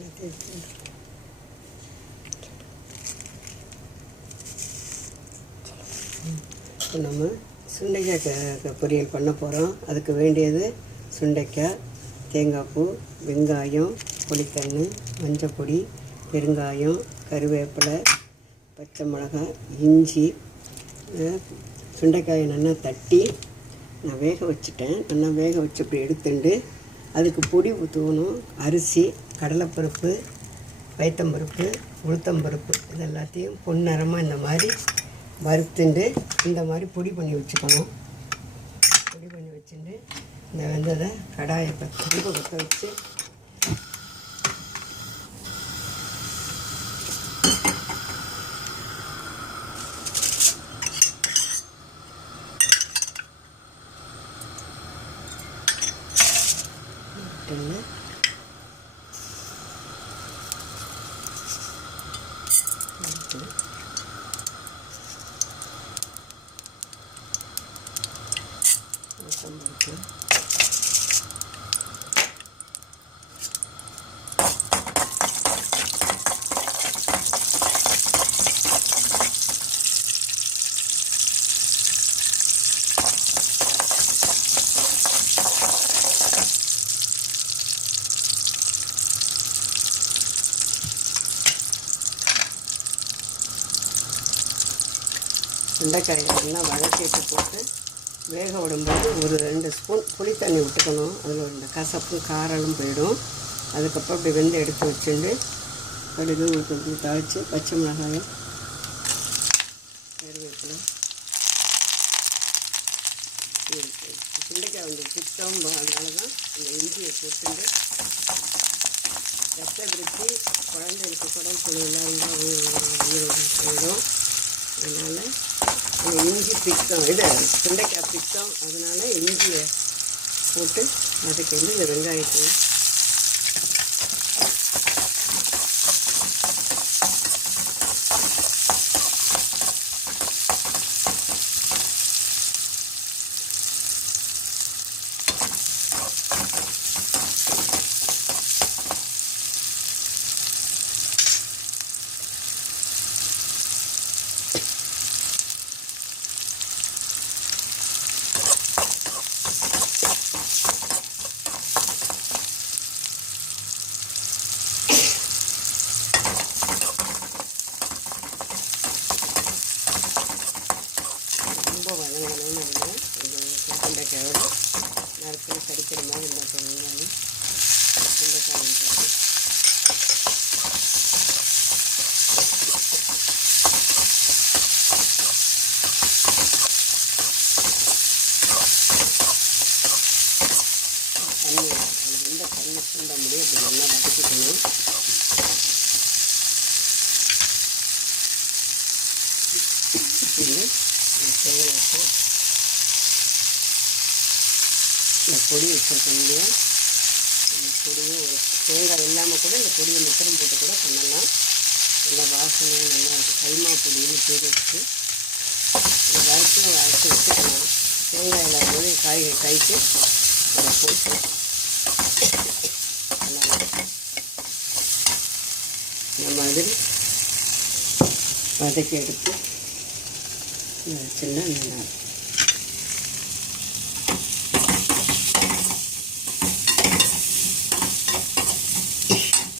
இப்போ நம்ம சுண்டைக்காய் பொரியல் பண்ண போகிறோம். அதுக்கு வேண்டியது சுண்டைக்காய், தேங்காய் பூ, வெங்காயம், புளித்தண்ணி, மஞ்சள் பொடி, பெருங்காயம், கருவேப்பிலை, பச்சை மிளகாய், இஞ்சி. சுண்டைக்காயை நல்லா தட்டி நான் வேக வச்சுட்டேன். நல்லா வேக வச்சு இப்படி எடுத்துட்டு அதுக்கு பொடி ஊற்றணும். அரிசி, கடலைப்பருப்பு, பயத்தம்பருப்பு, உளுத்தம்பருப்பு இது எல்லாத்தையும் பொன்னிறமாக இந்த மாதிரி வறுத்துண்டு இந்த மாதிரி பொடி பண்ணி வச்சுக்கணும். பொடி பண்ணி வச்சுட்டு இந்த வெந்ததை கடாயை பற்ற வச்சு சுண்டைக்காயை நல்லா வதக்கிட்டு போட்டு வேக விடும்போது ஒரு 2 ஸ்பூன் புளி தண்ணி விட்டுக்கணும். அதில் இந்த கசப்பு காரம் போயிடும். அதுக்கப்புறம் இப்படி வெந்து எடுத்து வச்சுட்டு கடுகு ஊற்றி தாளித்து பச்சை மிளகாயம், கருவேப்பிலை, சுண்டைக்காய் வந்து பித்தம், அதனால தான் இந்த இஞ்சியை போட்டுட்டு ரசை பிடிச்சி குழந்தைகளுக்கு குடல் பொருளாக போயிடும். அதனால் இஞ்சி பித்தம், இது சுண்டைக்காய் பித்தம், அதனால் இஞ்சியை போட்டு அதுக்கு வந்து இந்த வெங்காயத்தை வதங்கணும்னு இல்லை. சுண்டைக்காயோட நறுக்கில் கடிக்கிற மாதிரி இருந்தால் வெங்காயம் சுண்டைக்காய் போட்டு தண்ணி அது எந்த தண்ணி சுண்ட முடியும் அப்படி நல்லா வதக்கிக்கணும். தேங்காய்க்கு இந்த பொடி வச்சுருக்கோம் இல்லையா, இந்த பொடியும் தேங்காய் இல்லாமல் கூட இந்த பொடியை மித்திரம் போட்டு கூட பண்ணலாம். நல்லா வாசனையாக நல்லாயிருக்கும். கைமா பொடின்னு பேர் வச்சு வறுத்து அரைச்சி வச்சுக்கலாம். தேங்காய் இல்லாத காய்கறி கைக்கு அதை போட்டு இந்த மாதிரி வதக்கி எடுத்து வச்சுன்னா நல்லாயிருக்கும்.